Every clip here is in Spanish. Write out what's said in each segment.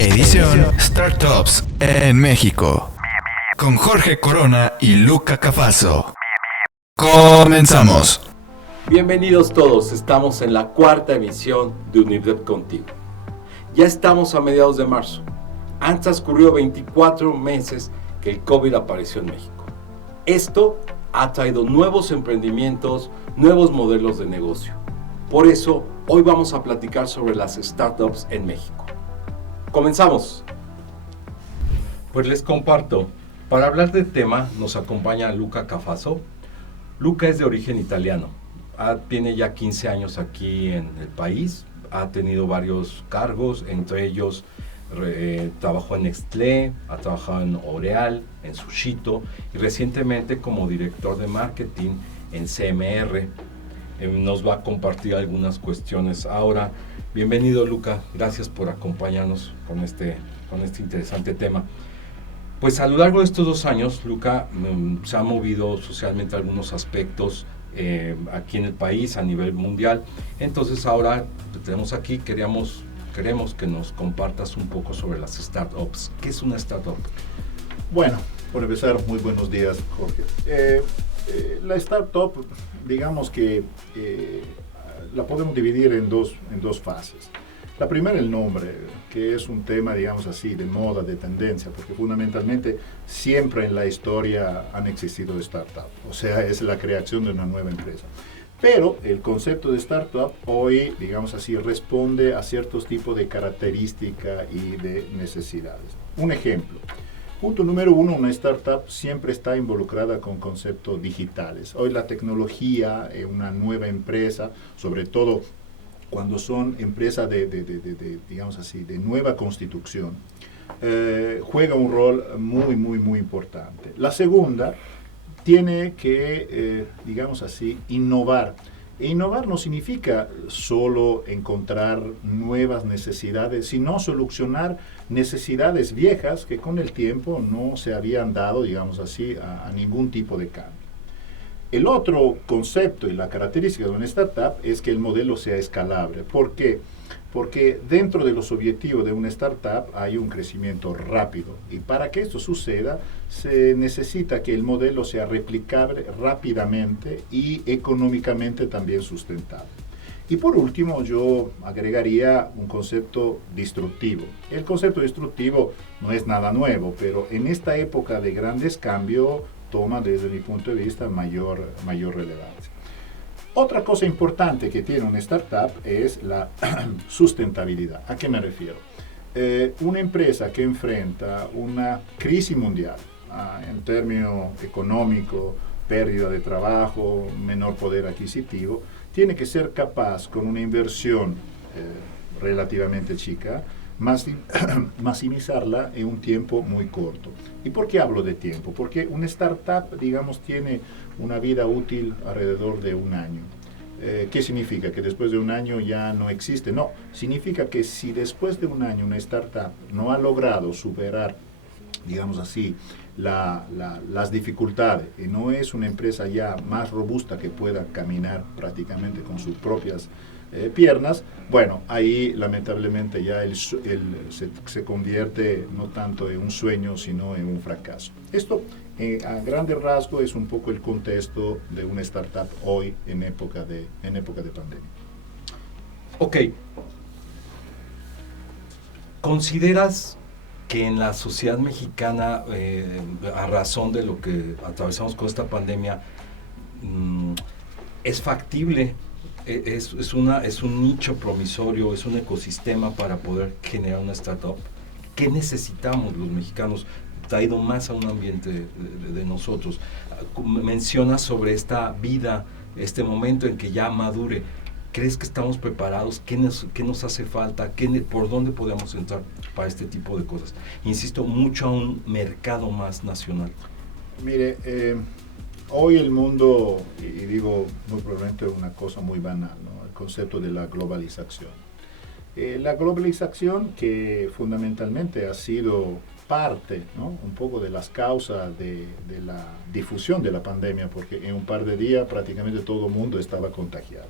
Edición Startups en México. Con Jorge Corona y Luca Cafasso. Comenzamos. Bienvenidos todos, estamos en la cuarta emisión de Univdep Contigo. Ya estamos a mediados de marzo. Han transcurrido 24 meses que el COVID apareció en México. Esto ha traído nuevos emprendimientos, nuevos modelos de negocio. Por eso, hoy vamos a platicar sobre las startups en México. ¡Comenzamos! Pues les comparto. Para hablar del tema nos acompaña Luca Cafasso. Luca es de origen italiano. Tiene ya 15 años aquí en el país. Ha tenido varios cargos, entre ellos trabajó en Nestlé, ha trabajado en L'Oréal, en Sushito y recientemente como director de marketing en CMR. Nos va a compartir algunas cuestiones. Ahora, bienvenido Luca, gracias por acompañarnos con este interesante tema. Pues a lo largo de estos 2 años, Luca, se ha movido socialmente algunos aspectos aquí en el país, a nivel mundial. Entonces ahora te tenemos aquí, queremos que nos compartas un poco sobre las startups. ¿Qué es una startup? Bueno, por empezar, muy buenos días, Jorge. La startup, digamos que la podemos dividir en dos fases. La primera, el nombre, que es un tema, digamos así, de moda, de tendencia, porque fundamentalmente siempre en la historia han existido startups, o sea, es la creación de una nueva empresa. Pero el concepto de startup hoy, digamos así, responde a ciertos tipos de características y de necesidades. Un ejemplo. Punto número 1, una startup siempre está involucrada con conceptos digitales. Hoy la tecnología, una nueva empresa, sobre todo cuando son empresas digamos así, de nueva constitución, juega un rol muy importante. La segunda, tiene que, digamos así, innovar. E innovar no significa solo encontrar nuevas necesidades, sino solucionar necesidades viejas que con el tiempo no se habían dado, digamos así, a ningún tipo de cambio. El otro concepto y la característica de una startup es que el modelo sea escalable. ¿Por qué? Porque dentro de los objetivos de una startup hay un crecimiento rápido. Y para que esto suceda, se necesita que el modelo sea replicable rápidamente y económicamente también sustentable. Y por último, yo agregaría un concepto disruptivo. El concepto disruptivo no es nada nuevo, pero en esta época de grandes cambios toma desde mi punto de vista mayor relevancia. Otra cosa importante que tiene una startup es la sustentabilidad. ¿A qué me refiero? Una empresa que enfrenta una crisis mundial en términos económicos, pérdida de trabajo, menor poder adquisitivo, tiene que ser capaz con una inversión relativamente chica, maximizarla en un tiempo muy corto. ¿Y por qué hablo de tiempo? Porque una startup, digamos, tiene una vida útil alrededor de 1 año. ¿Qué significa? ¿Que después de 1 año ya no existe? No, significa que si después de 1 año una startup no ha logrado superar, digamos así, las dificultades y no es una empresa ya más robusta que pueda caminar prácticamente con sus propias piernas, bueno, ahí lamentablemente ya se convierte no tanto en un sueño, sino en un fracaso. Esto, a grandes rasgos, es un poco el contexto de una startup hoy en época de pandemia. Ok. ¿Consideras que en la sociedad mexicana, a razón de lo que atravesamos con esta pandemia, es factible? Es un nicho promisorio, es un ecosistema para poder generar una startup. ¿Qué necesitamos los mexicanos, traído más a un ambiente de nosotros? Mencionas sobre esta vida, este momento en que ya madure. ¿Crees que estamos preparados? ¿Qué nos hace falta? ¿Por dónde podemos entrar para este tipo de cosas? Insisto, mucho a un mercado más nacional. Mire, hoy el mundo, y digo muy probablemente una cosa muy banal, ¿no? El concepto de la globalización. La globalización que fundamentalmente ha sido parte, ¿no?, un poco de las causas de la difusión de la pandemia, porque en un par de días prácticamente todo el mundo estaba contagiado.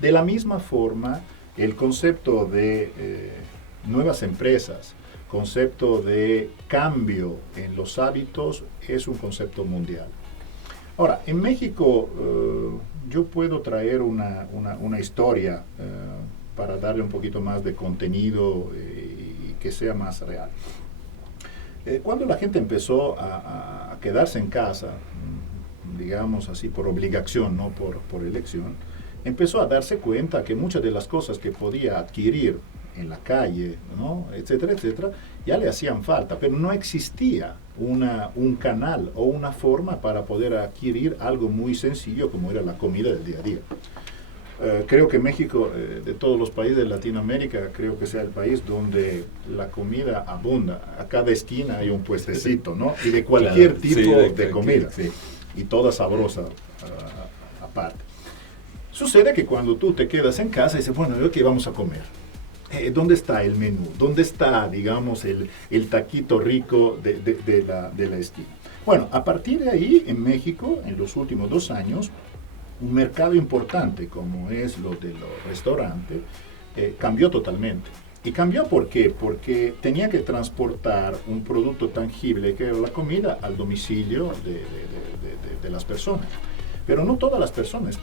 De la misma forma, el concepto de nuevas empresas concepto de cambio en los hábitos es un concepto mundial. Ahora, en México yo puedo traer una historia para darle un poquito más de contenido y que sea más real. Cuando la gente empezó a quedarse en casa, digamos así, por obligación, no por elección, empezó a darse cuenta que muchas de las cosas que podía adquirir en la calle, ¿no?, etcétera, etcétera, ya le hacían falta, pero no existía un canal o una forma para poder adquirir algo muy sencillo como era la comida del día a día. Creo que México, de todos los países de Latinoamérica, creo que sea el país donde la comida abunda. A cada esquina hay un puestecito, ¿no? Y de cualquier tipo de comida, sí, y toda sabrosa aparte. Sucede que cuando tú te quedas en casa y dices, bueno, ¿qué vamos a comer? ¿Dónde está el menú? ¿Dónde está, digamos, el taquito rico de la esquina? Bueno, a partir de ahí, en México, en los últimos 2 años, un mercado importante como es lo de los restaurantes, cambió totalmente. ¿Y cambió por qué? Porque tenía que transportar un producto tangible, que era la comida, al domicilio de las personas. Pero no todas las personas,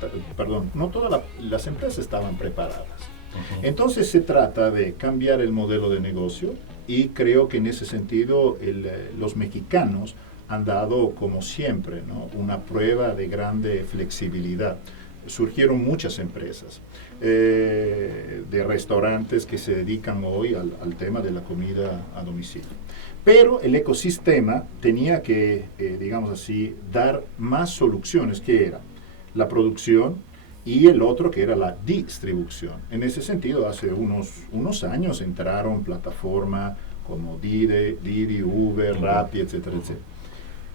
no todas las empresas estaban preparadas. Entonces se trata de cambiar el modelo de negocio y creo que en ese sentido los mexicanos han dado, como siempre, ¿no?, una prueba de grande flexibilidad. Surgieron muchas empresas de restaurantes que se dedican hoy al tema de la comida a domicilio. Pero el ecosistema tenía que, digamos así, dar más soluciones, que era la producción y el otro que era la distribución. En ese sentido, hace unos años entraron plataformas como Didi, Uber, Rappi, etcétera, etcétera.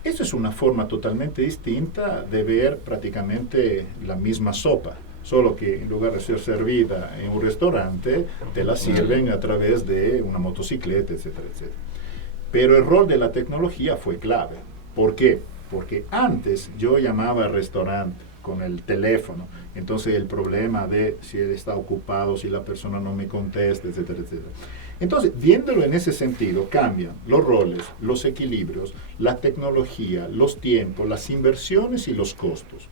Esa es una forma totalmente distinta de ver prácticamente la misma sopa, solo que en lugar de ser servida en un restaurante, te la sirven a través de una motocicleta, etcétera, etcétera. Pero el rol de la tecnología fue clave. ¿Por qué? Porque antes yo llamaba al restaurante con el teléfono, entonces el problema de si él está ocupado, si la persona no me contesta, etcétera, etcétera. Entonces, viéndolo en ese sentido, cambian los roles, los equilibrios, la tecnología, los tiempos, las inversiones y los costos.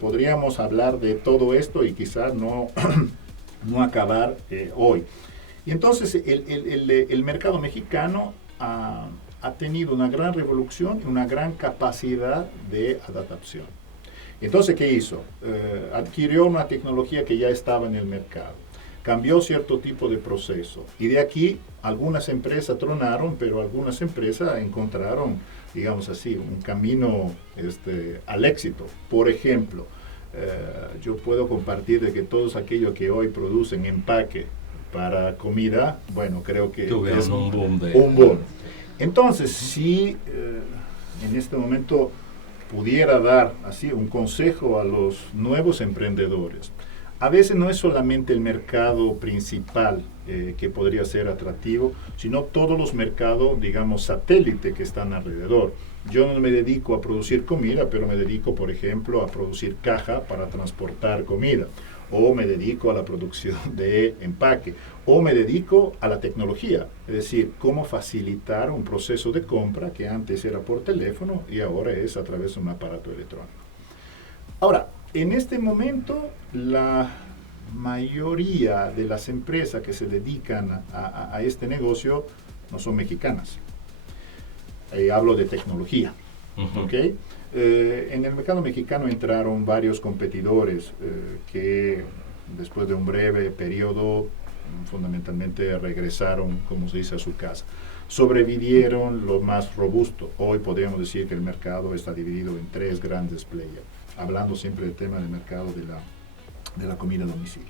Podríamos hablar de todo esto y quizás no acabar hoy. Y entonces el mercado mexicano ha tenido una gran revolución y una gran capacidad de adaptación. Entonces, ¿qué hizo? Adquirió una tecnología que ya estaba en el mercado. Cambió cierto tipo de proceso. Y de aquí, algunas empresas tronaron, pero algunas empresas encontraron, digamos así, un camino al éxito. Por ejemplo, yo puedo compartir de que todos aquellos que hoy producen empaque para comida, bueno, creo que es un boom. Entonces, si en este momento pudiera dar así un consejo a los nuevos emprendedores, a veces no es solamente el mercado principal que podría ser atractivo, sino todos los mercados, digamos, satélite que están alrededor. Yo no me dedico a producir comida, pero me dedico, por ejemplo, a producir caja para transportar comida, o me dedico a la producción de empaque, o me dedico a la tecnología, es decir, cómo facilitar un proceso de compra que antes era por teléfono y ahora es a través de un aparato electrónico. Ahora, en este momento, la mayoría de las empresas que se dedican a este negocio no son mexicanas. Hablo de tecnología. ¿Okay? En el mercado mexicano entraron varios competidores que después de un breve periodo fundamentalmente regresaron, como se dice, a su casa. Sobrevivieron lo más robusto. Hoy podríamos decir que el mercado está dividido en 3 grandes players, hablando siempre del tema del mercado de la comida a domicilio.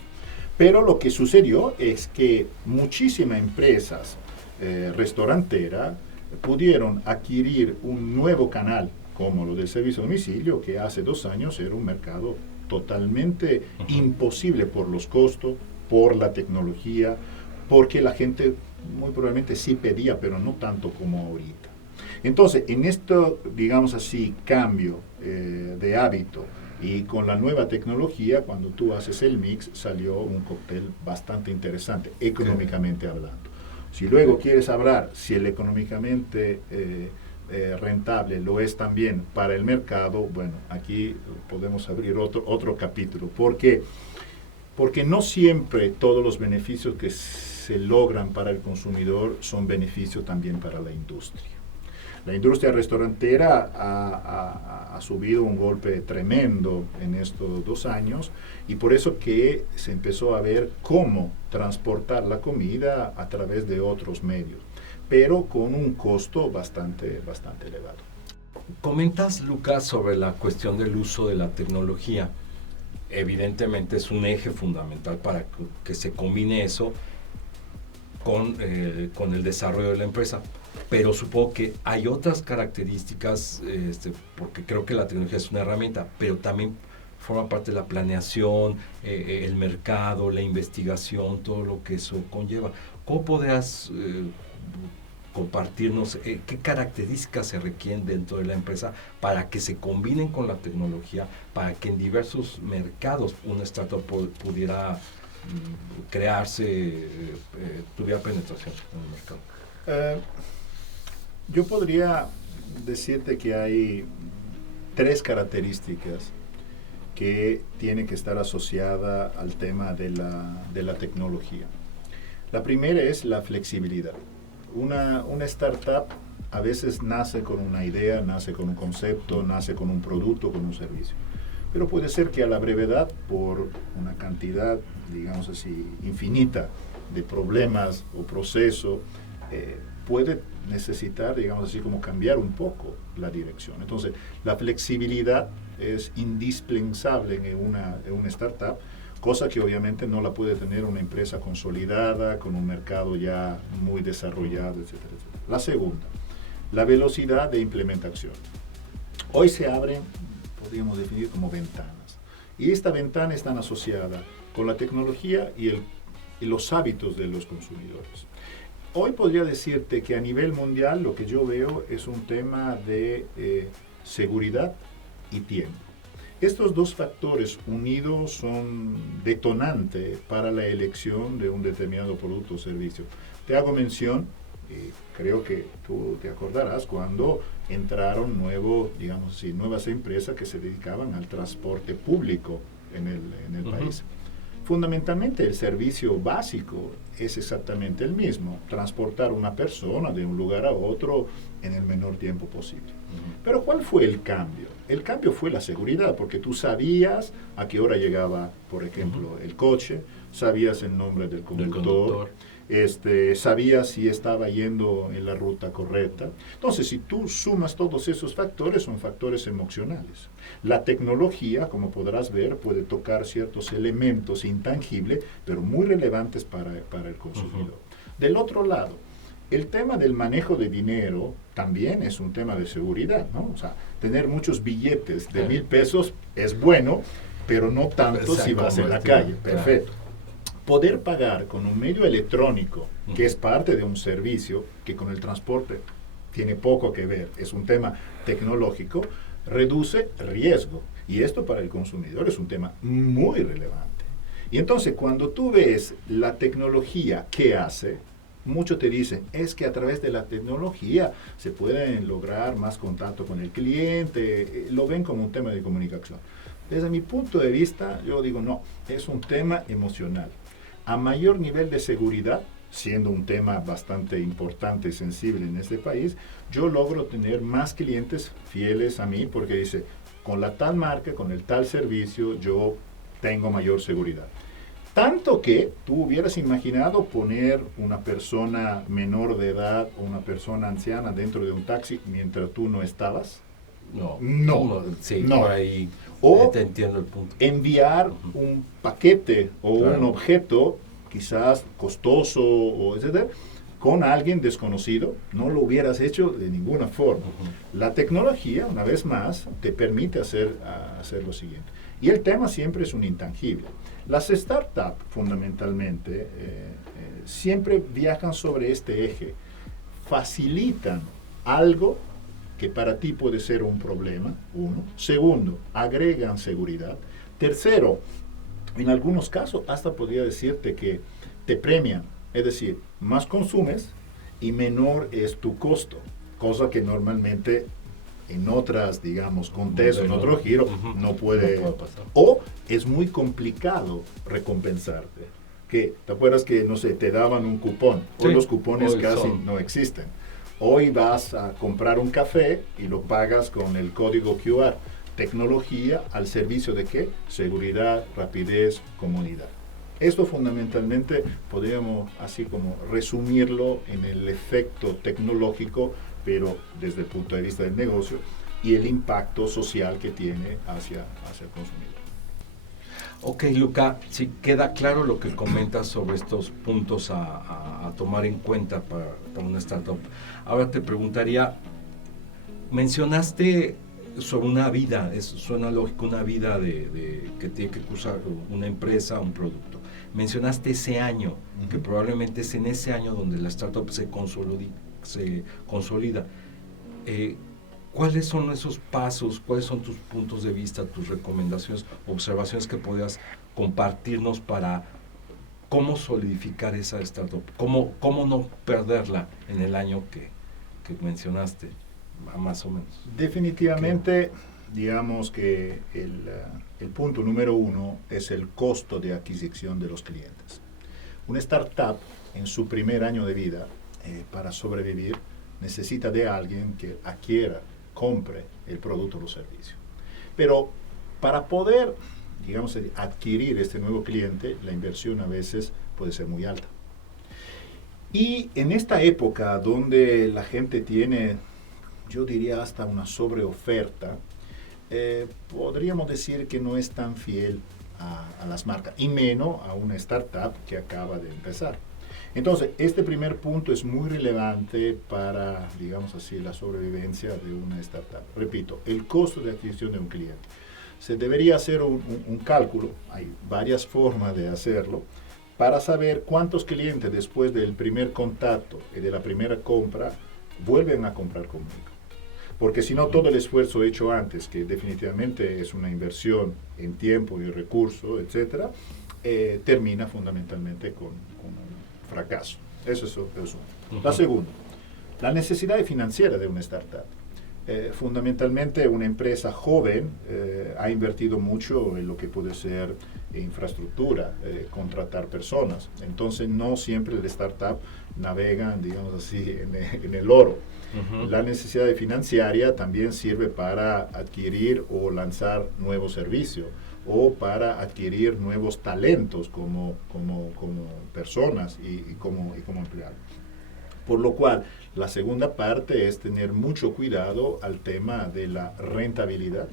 Pero lo que sucedió es que muchísimas empresas restauranteras pudieron adquirir un nuevo canal, como lo del servicio a domicilio, que hace 2 años era un mercado totalmente imposible por los costos, por la tecnología, porque la gente muy probablemente sí pedía, pero no tanto como ahorita. Entonces, en esto, digamos así, cambio de hábito y con la nueva tecnología, cuando tú haces el mix, salió un cóctel bastante interesante, económicamente hablando. Si luego quieres hablar si el económicamente rentable lo es también para el mercado, bueno, aquí podemos abrir otro capítulo. Porque no siempre todos los beneficios que se logran para el consumidor son beneficios también para la industria. La industria restaurantera ha subido un golpe tremendo en estos 2 años y por eso que se empezó a ver cómo transportar la comida a través de otros medios, pero con un costo bastante elevado. Comentas, Lucas, sobre la cuestión del uso de la tecnología. Evidentemente es un eje fundamental para que se combine eso con el desarrollo de la empresa. Pero supongo que hay otras características, porque creo que la tecnología es una herramienta, pero también forma parte de la planeación, el mercado, la investigación, todo lo que eso conlleva. ¿Cómo podrías compartirnos qué características se requieren dentro de la empresa para que se combinen con la tecnología, para que en diversos mercados una startup pudiera crearse, tuviera penetración en el mercado? Yo podría decirte que hay 3 características que tienen que estar asociadas al tema de la tecnología. La primera es la flexibilidad. Una startup a veces nace con una idea, nace con un concepto, nace con un producto, con un servicio. Pero puede ser que a la brevedad, por una cantidad, digamos así, infinita de problemas o procesos, puede necesitar, digamos así, como cambiar un poco la dirección. Entonces, la flexibilidad es indispensable en una startup, cosa que obviamente no la puede tener una empresa consolidada, con un mercado ya muy desarrollado, etcétera, etcétera. La segunda, la velocidad de implementación. Hoy se abren, podríamos definir como ventanas, y esta ventana está asociada con la tecnología y los hábitos de los consumidores. Hoy podría decirte que a nivel mundial lo que yo veo es un tema de seguridad y tiempo. Estos 2 factores unidos son detonantes para la elección de un determinado producto o servicio. Te hago mención, creo que tú te acordarás, cuando entraron nuevas empresas que se dedicaban al transporte público en el país. Fundamentalmente el servicio básico es exactamente el mismo, transportar una persona de un lugar a otro en el menor tiempo posible. Pero ¿cuál fue el cambio? El cambio fue la seguridad, porque tú sabías a qué hora llegaba, por ejemplo, el coche, sabías el nombre del conductor. Sabías si estaba yendo en la ruta correcta. Entonces, si tú sumas todos esos factores, son factores emocionales. La tecnología, como podrás ver, puede tocar ciertos elementos intangibles, pero muy relevantes para el consumidor. Del otro lado, el tema del manejo de dinero también es un tema de seguridad, ¿no? O sea, tener muchos billetes de 1,000 pesos es bueno, pero no tanto si vas en la calle. Perfecto. Poder pagar con un medio electrónico, que es parte de un servicio que con el transporte tiene poco que ver, es un tema tecnológico, reduce riesgo. Y esto para el consumidor es un tema muy relevante. Y entonces cuando tú ves la tecnología que hace, muchos te dicen, es que a través de la tecnología se pueden lograr más contacto con el cliente, lo ven como un tema de comunicación. Desde mi punto de vista, yo digo, no, es un tema emocional. A mayor nivel de seguridad, siendo un tema bastante importante y sensible en este país, yo logro tener más clientes fieles a mí porque dice, con la tal marca, con el tal servicio, yo tengo mayor seguridad. Tanto que tú hubieras imaginado poner una persona menor de edad o una persona anciana dentro de un taxi mientras tú no estabas. No. Sí, no. Por ahí te entiendo el punto. Enviar un paquete o un objeto quizás costoso o etcétera, con alguien desconocido, no lo hubieras hecho de ninguna forma. La tecnología, una vez más, te permite hacer lo siguiente. Y el tema siempre es un intangible. Las startups, fundamentalmente, siempre viajan sobre este eje. Facilitan algo que para ti puede ser un problema, uno. Segundo, agregan seguridad. Tercero, en algunos casos hasta podría decirte que te premian Es decir, más consumes y menor es tu costo, cosa que normalmente en otras, digamos, contextos, en otro giro, no puede pasar. O es muy complicado recompensarte. Que, ¿te acuerdas que, no sé, te daban un cupón? Hoy Sí, los cupones hoy casi son. no existen. Hoy vas a comprar un café y lo pagas con el código QR. Tecnología al servicio de ¿qué? Seguridad, rapidez, comodidad. Esto fundamentalmente podríamos así como resumirlo en el efecto tecnológico, pero desde el punto de vista del negocio y el impacto social que tiene hacia el consumidor. Ok, Luca, si queda claro lo que comentas sobre estos puntos a tomar en cuenta para una startup. Ahora te preguntaría, mencionaste sobre una vida, suena lógico, una vida que tiene que cursar una empresa, un producto. Mencionaste ese año, que probablemente es en ese año donde la startup se consolida. ¿Cuáles son esos pasos? ¿Cuáles son tus puntos de vista, tus recomendaciones, observaciones que podrías compartirnos para cómo solidificar esa startup? ¿Cómo no perderla en el año que mencionaste, más o menos? Definitivamente, digamos que el punto número uno es el costo de adquisición de los clientes. Una startup en su primer año de vida, para sobrevivir, necesita de alguien que adquiera, compre el producto o el servicio. Pero para poder, digamos, adquirir este nuevo cliente, la inversión a veces puede ser muy alta. Y en esta época donde la gente tiene, yo diría hasta una sobreoferta, podríamos decir que no es tan fiel a las marcas, y menos a una startup que acaba de empezar. Entonces, este primer punto es muy relevante para, digamos así, la sobrevivencia de una startup. Repito, el costo de adquisición de un cliente. Se debería hacer un cálculo, hay varias formas de hacerlo, para saber cuántos clientes después del primer contacto y de la primera compra vuelven a comprar conmigo. Porque si no, todo el esfuerzo hecho antes, que definitivamente es una inversión en tiempo y recursos, etcétera, termina fundamentalmente con un fracaso. Eso es uno. La segunda, la necesidad financiera de una startup. Fundamentalmente una empresa joven ha invertido mucho en lo que puede ser infraestructura, contratar personas. Entonces no siempre el startup navegan, digamos así, en el oro. La necesidad financiera también sirve para adquirir o lanzar nuevos servicios o para adquirir nuevos talentos como personas y como empleados. Por lo cual, la segunda parte es tener mucho cuidado al tema de la rentabilidad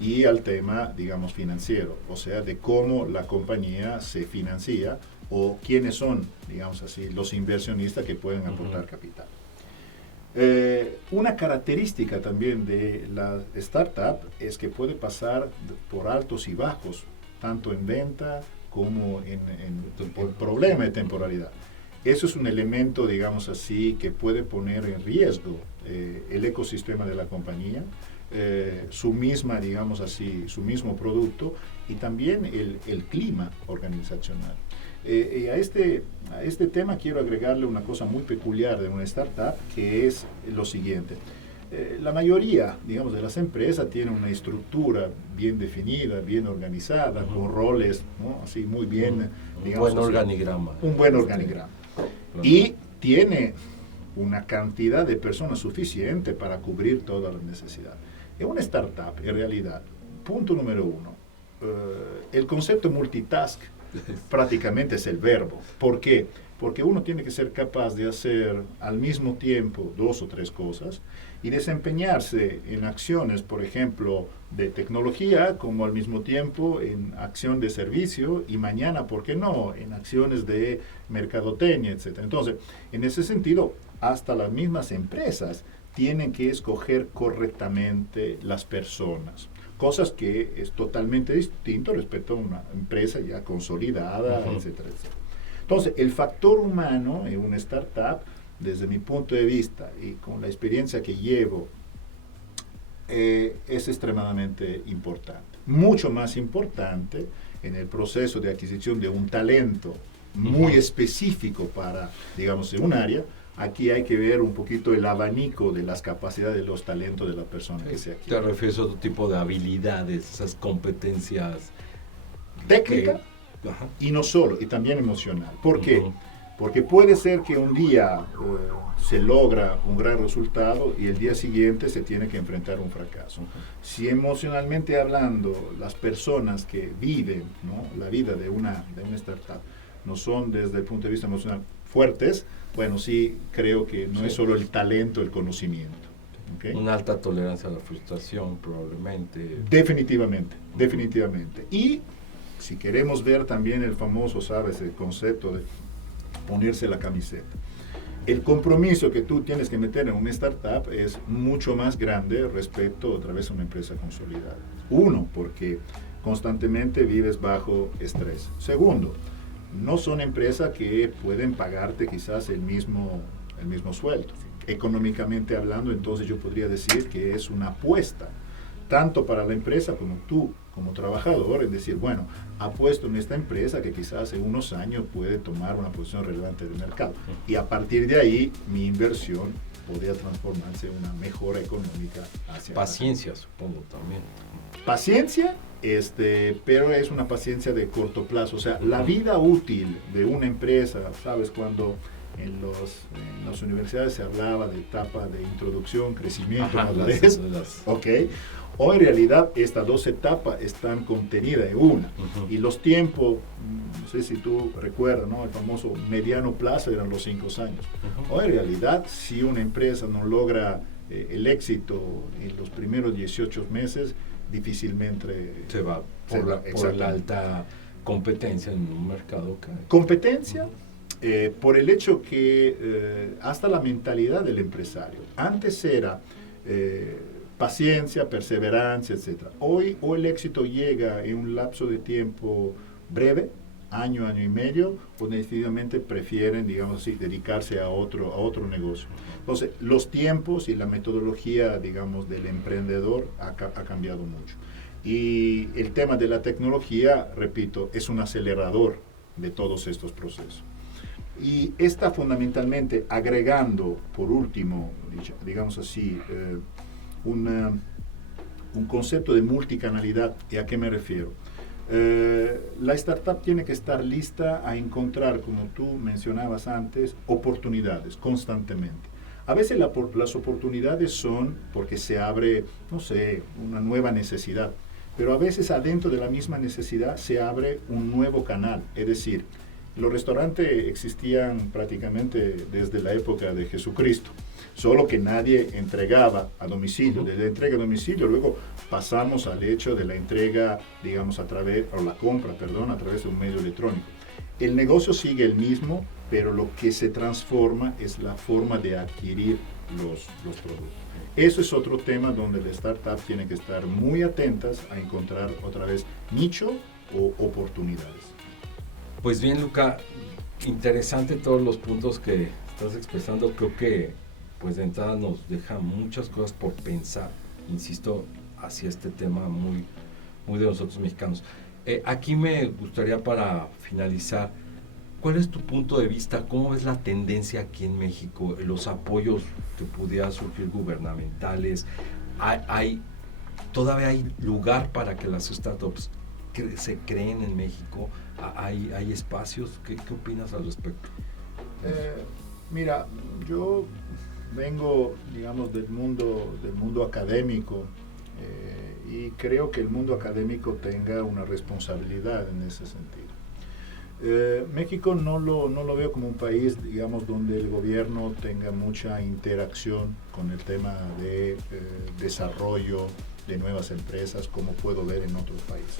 y al tema, digamos, financiero, o sea, de cómo la compañía se financia o quiénes son, digamos así, los inversionistas que pueden aportar capital. Una característica también de la startup es que puede pasar por altos y bajos, tanto en venta como por problema de temporalidad. Eso es un elemento, digamos así, que puede poner en riesgo el ecosistema de la compañía, su misma, digamos así, su mismo producto y también el clima organizacional. Y a este tema quiero agregarle una cosa muy peculiar de una startup, que es lo siguiente. La mayoría, digamos, de las empresas tienen una estructura bien definida, bien organizada, con roles, ¿no? Así muy bien, digamos, un buen organigrama. Un buen organigrama. Y tiene una cantidad de personas suficiente para cubrir todas las necesidades. En una startup, en realidad, punto número uno, el concepto multitask prácticamente es el verbo. ¿Por qué? Porque uno tiene que ser capaz de hacer al mismo tiempo 2 o 3 cosas y desempeñarse en acciones, por ejemplo, de tecnología, como al mismo tiempo en acción de servicio y mañana, ¿por qué no?, en acciones de mercadotecnia, etc. Entonces, en ese sentido, hasta las mismas empresas tienen que escoger correctamente las personas. Cosas que es totalmente distinto respecto a una empresa ya consolidada, etcétera, etcétera. Entonces, el factor humano en una startup, desde mi punto de vista y con la experiencia que llevo, es extremadamente importante. Mucho más importante en el proceso de adquisición de un talento muy específico para, digamos, un área. Aquí hay que ver un poquito el abanico de las capacidades, de los talentos de la persona que sea aquí. ¿Te refieres a otro tipo de habilidades, esas competencias? Técnica y no solo, y también emocional. ¿Por qué? Porque puede ser que un día se logra un gran resultado y el día siguiente se tiene que enfrentar un fracaso. Si emocionalmente hablando, las personas que viven, ¿no?, la vida de una startup no son desde el punto de vista emocional fuertes, bueno, sí creo que no es solo el talento, el conocimiento. ¿Okay? Una alta tolerancia a la frustración, probablemente. Definitivamente, definitivamente. Y si queremos ver también el famoso, ¿sabes?, el concepto de ponerse la camiseta. El compromiso que tú tienes que meter en una startup es mucho más grande respecto otra vez a una empresa consolidada. Uno, porque constantemente vives bajo estrés. Segundo, no son empresas que pueden pagarte quizás el mismo sueldo. Económicamente hablando, entonces yo podría decir que es una apuesta, tanto para la empresa como tú, como trabajador, es decir, bueno, apuesto en esta empresa que quizás en unos años puede tomar una posición relevante del mercado. Y a partir de ahí, mi inversión podría transformarse en una mejora económica hacia paciencia, supongo, también. Paciencia, pero es una paciencia de corto plazo. O sea, la vida útil de una empresa, ¿sabes? Cuando en las universidades se hablaba de etapa de introducción, crecimiento, madurez. Ok. Hoy en realidad estas dos etapas están contenidas en una. Y los tiempos, no sé si tú recuerdas, ¿no?, el famoso mediano plazo eran los 5 años. Hoy en realidad, si una empresa no logra el éxito en los primeros 18 meses, difícilmente se va por la alta competencia en un mercado que... Competencia, por el hecho que hasta la mentalidad del empresario. Antes era paciencia, perseverancia, etc. Hoy el éxito llega en un lapso de tiempo breve, año y medio, o definitivamente prefieren, digamos así, dedicarse a otro negocio. Entonces, los tiempos y la metodología, digamos, del emprendedor ha cambiado mucho. Y el tema de la tecnología, repito, es un acelerador de todos estos procesos. Y está fundamentalmente agregando, por último, digamos así, un concepto de multicanalidad. ¿Y a qué me refiero? La startup tiene que estar lista a encontrar, como tú mencionabas antes, oportunidades constantemente. A veces las oportunidades son porque se abre, no sé, una nueva necesidad, pero a veces adentro de la misma necesidad se abre un nuevo canal. Es decir, los restaurantes existían prácticamente desde la época de Jesucristo, solo que nadie entregaba a domicilio. Desde la entrega a domicilio luego pasamos al hecho de la entrega, digamos, a través de un medio electrónico. El negocio sigue el mismo, pero lo que se transforma es la forma de adquirir los productos. Eso es otro tema donde las startups tienen que estar muy atentas a encontrar otra vez nicho o oportunidades. Pues bien, Luca, interesante todos los puntos que estás expresando. Creo que pues de entrada nos deja muchas cosas por pensar, insisto, hacia este tema muy, muy de nosotros mexicanos. Aquí me gustaría, para finalizar, ¿cuál es tu punto de vista? ¿Cómo ves la tendencia aquí en México? Los apoyos que pudieran surgir gubernamentales. ¿Todavía hay lugar para que las startups se creen en México? ¿Hay espacios? ¿Qué opinas al respecto? Mira, yo vengo, digamos, del mundo académico, y creo que el mundo académico tenga una responsabilidad en ese sentido. México no lo veo como un país, digamos, donde el gobierno tenga mucha interacción con el tema de desarrollo de nuevas empresas, como puedo ver en otros países.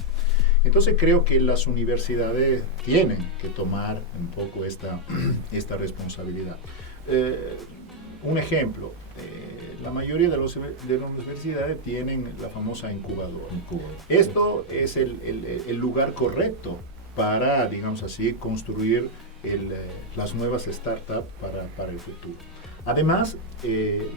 Entonces creo que las universidades tienen que tomar un poco esta responsabilidad. Un ejemplo, la mayoría de las universidades tienen la famosa incubadora. Esto es el lugar correcto para, digamos así, construir las nuevas startups para el futuro. Además,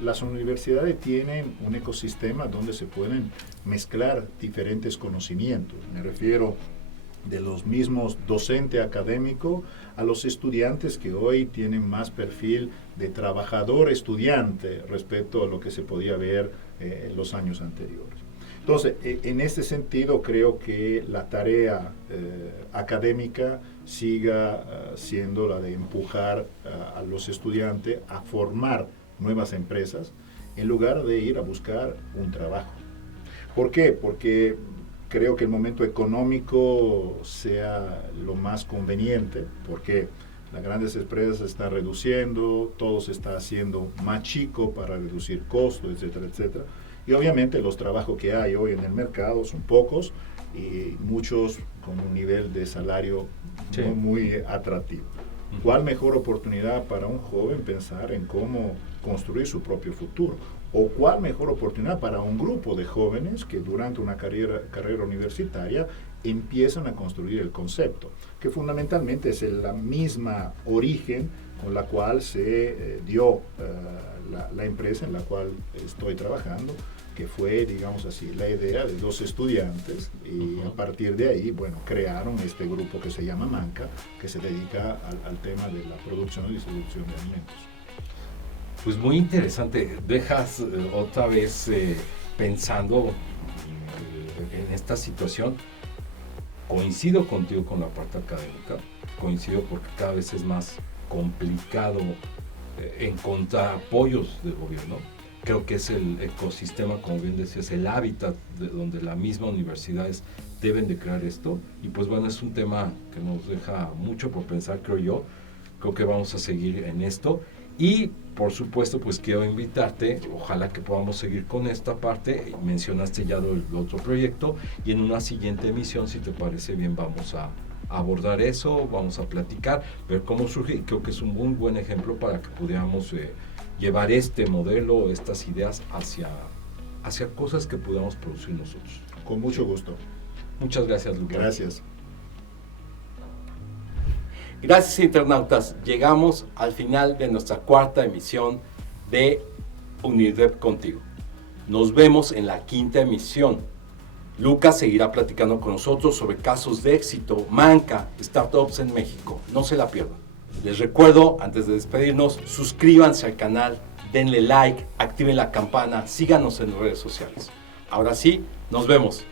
las universidades tienen un ecosistema donde se pueden mezclar diferentes conocimientos. Me refiero de los mismos docente académico a los estudiantes que hoy tienen más perfil de trabajador estudiante respecto a lo que se podía ver en los años anteriores. Entonces, en este sentido, creo que la tarea académica siga siendo la de empujar a los estudiantes a formar nuevas empresas en lugar de ir a buscar un trabajo. ¿Por qué? Porque creo que el momento económico sea lo más conveniente, porque las grandes empresas se están reduciendo, todo se está haciendo más chico para reducir costos, etcétera, etcétera. Y obviamente los trabajos que hay hoy en el mercado son pocos y muchos con un nivel de salario no muy atractivo. ¿Cuál mejor oportunidad para un joven pensar en cómo construir su propio futuro? ¿O cuál mejor oportunidad para un grupo de jóvenes que durante una carrera universitaria empiezan a construir el concepto? Que fundamentalmente es la misma origen con la cual se dio la empresa en la cual estoy trabajando, que fue, digamos así, la idea de dos estudiantes y a partir de ahí, bueno, crearon este grupo que se llama Manca, que se dedica al tema de la producción y distribución de alimentos. Pues muy interesante, dejas otra vez pensando en esta situación. Coincido contigo con la parte académica, coincido porque cada vez es más complicado encontrar apoyos del gobierno. Creo que es el ecosistema, como bien decías, el hábitat de donde las mismas universidades deben de crear esto. Y pues bueno, es un tema que nos deja mucho por pensar, creo yo. Creo que vamos a seguir en esto. Y por supuesto, pues quiero invitarte, ojalá que podamos seguir con esta parte. Mencionaste ya el otro proyecto y en una siguiente emisión, si te parece bien, vamos a abordar eso, vamos a platicar, ver cómo surge. Creo que es un muy buen ejemplo para que pudiéramos llevar este modelo, estas ideas hacia cosas que podamos producir nosotros. Con mucho gusto. Muchas gracias, Lucas. Gracias. Gracias, internautas. Llegamos al final de nuestra cuarta emisión de UNIRDEP Contigo. Nos vemos en la quinta emisión. Lucas seguirá platicando con nosotros sobre casos de éxito, Manca, startups en México. No se la pierdan. Les recuerdo, antes de despedirnos, suscríbanse al canal, denle like, activen la campana, síganos en redes sociales. Ahora sí, nos vemos.